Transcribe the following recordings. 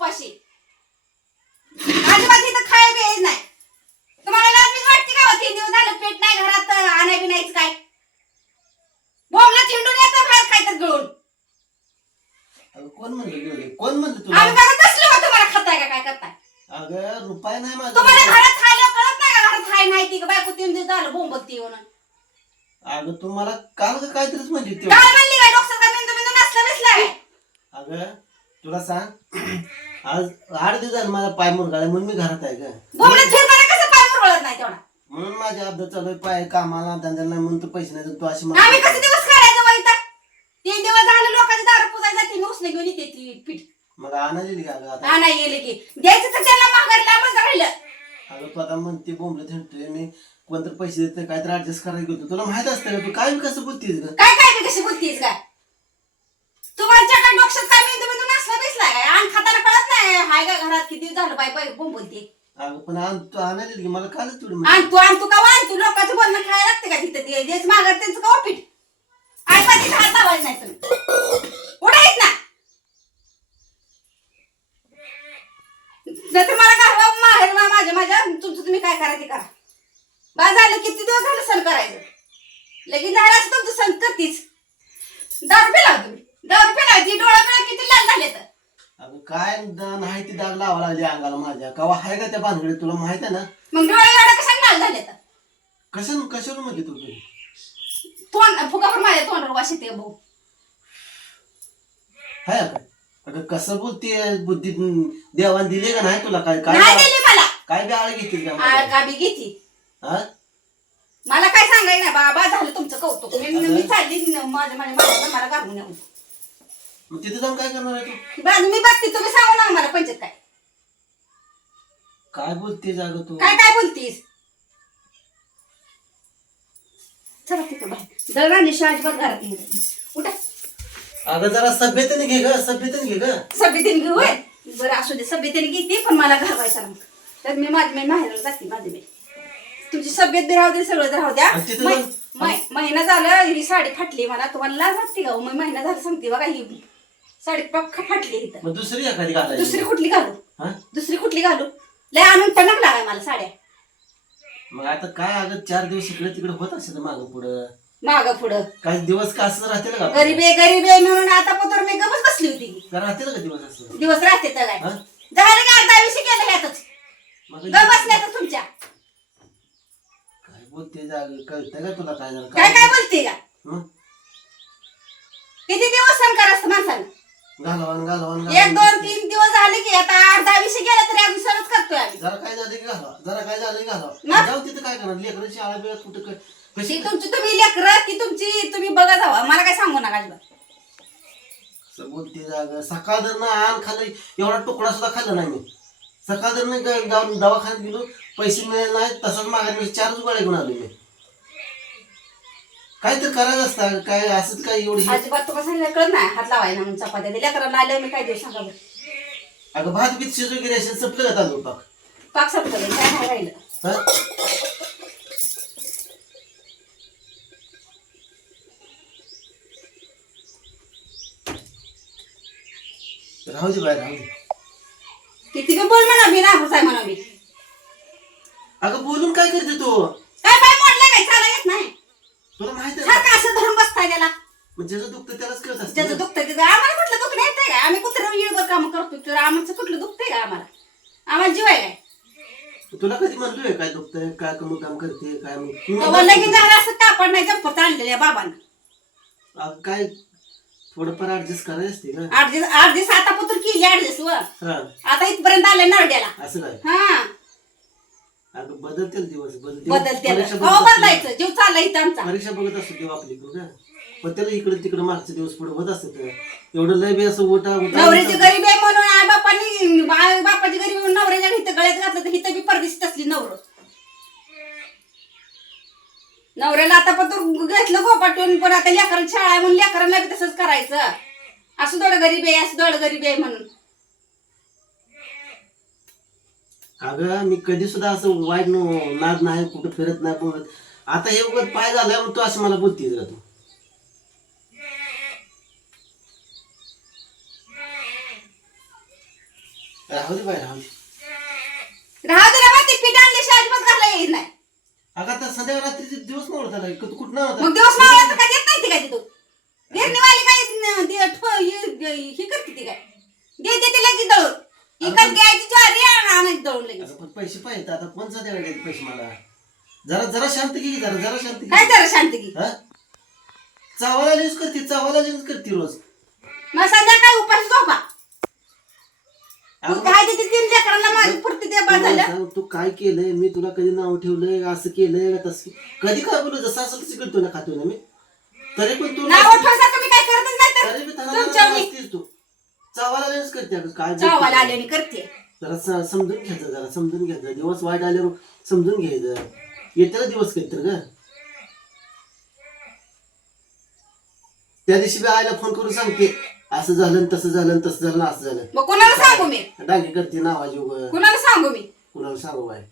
उपाशी. अजिबात इथं खायला प्यायच नाही. तुम्हाला लाजमीच वाटते का हो? तीन दिवस झालं पेट नाही घरात आणाय बी नाहीच काय? बोंबला चिंडून येत बाहेर खायचं गळून. अगं कोण म्हणलं कोण म्हणलं आम्ही बघत हो तुम्हाला खाताय का काय करताय? अगं रुपये नाही तुम्हाला घरात खायला कळत नाही का? घरात खाय नाही ती बायको तीन दिवस झालं बोंबत येऊन. अगं तुम्हाला काल काहीतरीच म्हणली काय म्हणली काय? डोक्यात काय तुला सांग आज आठ दिवस झाले माझा पाय मुरगाळा म्हणून मी घरात आहे फिरताना कसं पाय नाही तेवढा? म्हणून माझ्या अपघात चालू आहे पाय कामाला धंद्याला नाही म्हणून तू पैसे नाही देत. तू अशी मला- आम्ही कसं दिवस काढायचं वैता तीन दिवस झाले लोकांची दारू पुजायला जाते मी उसने घेऊन येते ती पीठ. मग आणायची का आता? हा नाही गेले की. द्यायचं तर त्यांना माघारी लांबच राहिलं. अगं तू आता म्हणते बोंबलं थिंडतोय मी कोणतं पैसे देते काहीतरी ऍडजस्ट करायला गेलो तुला माहीत असतं का तू काय बी कसं बोलतीस ग? काय काय बी कशी बोलतीस काय तुम्हाला काय डोक्यात काय मी तुम्ही नसला बिसला काय? आण खाताना कळत नाही. हाय का घरात? किती झालं पाय पाय बोलते अगं पण आण तू की मला कालच तुला म्हणली. आणि तू आणि तू का वाण तू? लोकांचं बोलणं खायला लागते का तिथं? ते त्यांचं का पीठ? आई पण तिथं हात लावायचं नाही तुम्ही. उठायच ना. नाहीतर मला माहेर मा- माझ्या माझ्या. तुमचं तुम्ही काय करा ते करा. बा झालं किती दिवस झालं सण करायचं? लगेच झालं असं तुमचं सण करतीच दारू पिला तुम्ही. दारू पिला. ती डोळा पिला किती काय नाही ती दाग लावा लागली अंगाला माझ्या? कवा आहे का त्या भानगडे तुला माहीत आहे ना? मग डोळे एवढा कशा लाल झाले तर? कशानं कशावर म्हणली तू तू तोंड फुगावर माझ्या तोंडावर वाशी ते भाऊ हाय का? अगं कसं बोलते बुद्धी देवान दिली का नाही तुला? काय नाही काय दिली मला. काय बी आळ घेतील का आ, मला? का बी घेती. हा? मला काय सांगायचं नाही बाबा झालं तुमचं कौतुक. मी मी चालली न- माझ्या माझ्या मला घालून येऊन. मग तिथे जाऊन काय करणार आहे तू? बस मी बघते तुम्ही सांगू ना मला पंचायत काय. काय बोलते जाग तू? काय काय बोलतीस? चला तिथं बाहेर. घरात येऊ उठा. अगं जरा सभ्यतेने घे ग सभ्यतेने घे ग. सभ्यतेने घेऊ होय? बरं असू दे सभ्यतेने घेते पण मला घालवायचा मग तर मी माझी मी माहेरला जाते माझी मी तुमची सभ्यत बी राहू दे सगळं राहू द्या. आणि तिथं मै- जाऊन- मै- महिना झालं ही साडी फाटली मला तुम्हाला लाज वाटते का हो? मग महिना झाला सांगते बघा ही साडी पक्का फाटली इथं. मग दुसरी एखादी घालायची. दुसरी कुठली घालू? हा? दुसरी कुठली घालू? लय आणून टणक लागाय मला साड्या? मग आता काय अगं चार दिवस इकडे तिकडे होत असेल माग पुढं? माग पुढं. काही दिवस का असं राहतील का? गरीब आहे गरीब आहे म्हणून आता पत्र मी गपच बसली होती. की. का राहतील का दिवस असं? दिवस राहते तर काय? हा? झालं की अर्धा विषय केलं ह्यातच. मग ग बसल्यातच तुमच्या. काय बोलते जाग कळतंय का तुला काय झालं? काय काय बोलते? का? हं? किती दिवस सण करायचं माणसानं? घालवान घालवान एक घालवान. दोन तीन दिवस झाले की आता अर्धा विषय गेला तरी अजून सणच करतोय आम्ही. जरा काय झालं की घालवा जरा काय झालं की घालवा. मग? जाऊ तिथं काय करणार? लेकरं शाळा बिळा कुठं क- कशी ती तुमची तुम्ही लेकरं की तुमची तुम्ही बघा जावा मला काय सांगू नका अजिबात. कसं बोलते जाग. सकाळ ना आण खाल्लं एवढा तुकडा सुद्धा खाल्ला नाही मी. सकाळ नाही ग- जाऊन दवाखान्यात गेलो पैसे मिळाले नाही तसंच मागे मी चारच गोळ्या घेऊन आलो मी. काय तर करायचं असतं. काय असंच काय एवढी अजिबात तुम्हाला सांगितलं कळत नाही. हात लावायला म्हणून चपात्या दिल्या लेकरांना आल्यावर मी काय देऊ सांगा बरं. अगं भात बीत शिजू गेले असेल संपलं का तांदूळ पाक? पाक संपलं काय नाही राहिलं. हा? राहू दे बाय राहू दे. किती बी बोल म्हणा मी नागूच आहे म्हणा मी. अगं बोलून काय करते तू? काय बाय मोडलं काय? चाला येत नाही. तुला माहीत आहे सारखं असं धरून बसताय त्याला? मग ज्याचं दुखतं त्यालाच कळत असतं ना. दुखतंय तिथं आम्हाला कुठलं दुःख नाही येतंय का आम्ही कुठं येळभर काम करतो तर आमचं कुठलं दुखतंय का आम्हाला? आम्हाला जीव आहे काय? तुला कधी म्हणलोय काय दुखतंय काय कमी काम करते काय मग? तू तेव्हा लगीन झालं असं कापड नाही जंपत आणलेल्या बाबांना. अगं काय थोडंफार ऍडजस्ट करायचं असते का आठ दिवस आठ दिवस आता पत्र केली आठ दिवस वर. हा. आता इथपर्यंत आले नरड्याला. असं काय? हा. अगं बदलतील दिवस बदलते बदलते परीक्षा हो बघत असतो. बदलायचं. जीव चालला इथं आमचा. परीक्षा बघत असतो देव आपली पण त्याला इकडे तिकडे मागचे दिवस पुढे होत असत एवढं लय बी असं उठा उठा नवऱ्याची गरीब आहे म्हणून आई बापानी आई बापाची गरीब म्हणून नवऱ्याच्या हिथं गळ्यात घातलं तर हिथं बी परदेशीत असली नवर. नवऱ्याला आता पण घेतलं गोपाटून पण आता लेकरांची शाळा आहे म्हणून लेकरांना बी तसंच करायचं. असं थोडं गरीब आहे असं थोडं गरीब आहे म्हणून. अगं मी कधी सुद्धा असं वाईट न- नाद नाही कुठं फिरत नाही बोलत आता हे उगत पाय झालं मग तू असं मला बोलते जरा तू. राहू दे बाय राहू दे. राहू दे रे ते पीठ आणल्याशिवाय अजिबात घाला येत नाही. अगं आता संध्याकाळ रात्रीचे दिवस मोडत आला कुठं मग दिवस मावळा तर काय देत नाही ती काय तिथं? गिरणीवाली काय न- ते ठो- हे हे करते ती काय? देते ती लगेच दळून. इकत घ्यायची ज्वारी आणि आणायची दळून लगेच. अगं पण पैसे पाहिजे आता कोण जाते द्यायचे पैसे मला? जरा जरा शांत की जरा जरा शांत काय घे जरा शांत की? हा? चावाला यूज करते चावाला यूज करते रोज. मग संध्याकाळी उपाशी झोपा. तू अगं, काय देते तीन लेकरांना माझी पुरती तुला झालं सांग, तू काय केलंय? मी तुला कधी नाव ठेवलंय असं केलंय का तसं? कधी काय बोलू? जसं असेल तसं करतो ना खातो ना मी. तरी पण तू नाव ठेवसा काय करतच नाही तरी बी तर तहान तुमच्या मी असतीस तू चावाला करते अगं काय बोलते? चावाला आल्याने करते. जरा स- समजून घ्यायचं जरा समजून घ्यायचं. दिवस वाईट आल्यावर समजून घ्यायचं. येते ना दिवस कधी तर ग? त्या दिवशी बी आईला फोन करून सांगते असं झालं आणि तसं झालं आणि तसं झालं आणि असं झालं. मग कोणाला सांगू मी? डांगे करते नावाजी उगं. कुणाला सांगू मी? कुणाला सांगू बाय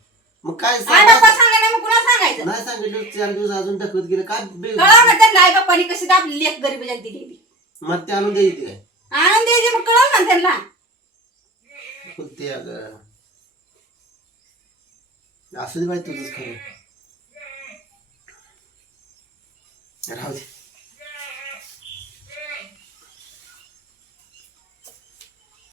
मग काय आई सांग- बाप्पा सांगा नाही मग कुणाला सांगायचं? नाही सांगितलं चार दिवस अजून ढकलत गेले. काय बे- कळव ना त्यांना? आई बाप्पानी कशी आपली लेख गरीब दिलेली? मग ते आणून द्यायची काय आनंद द्यायची मग कळव ना त्यांना. पण ते अगं. असू दे बाई तुझंच खरं राहू दे.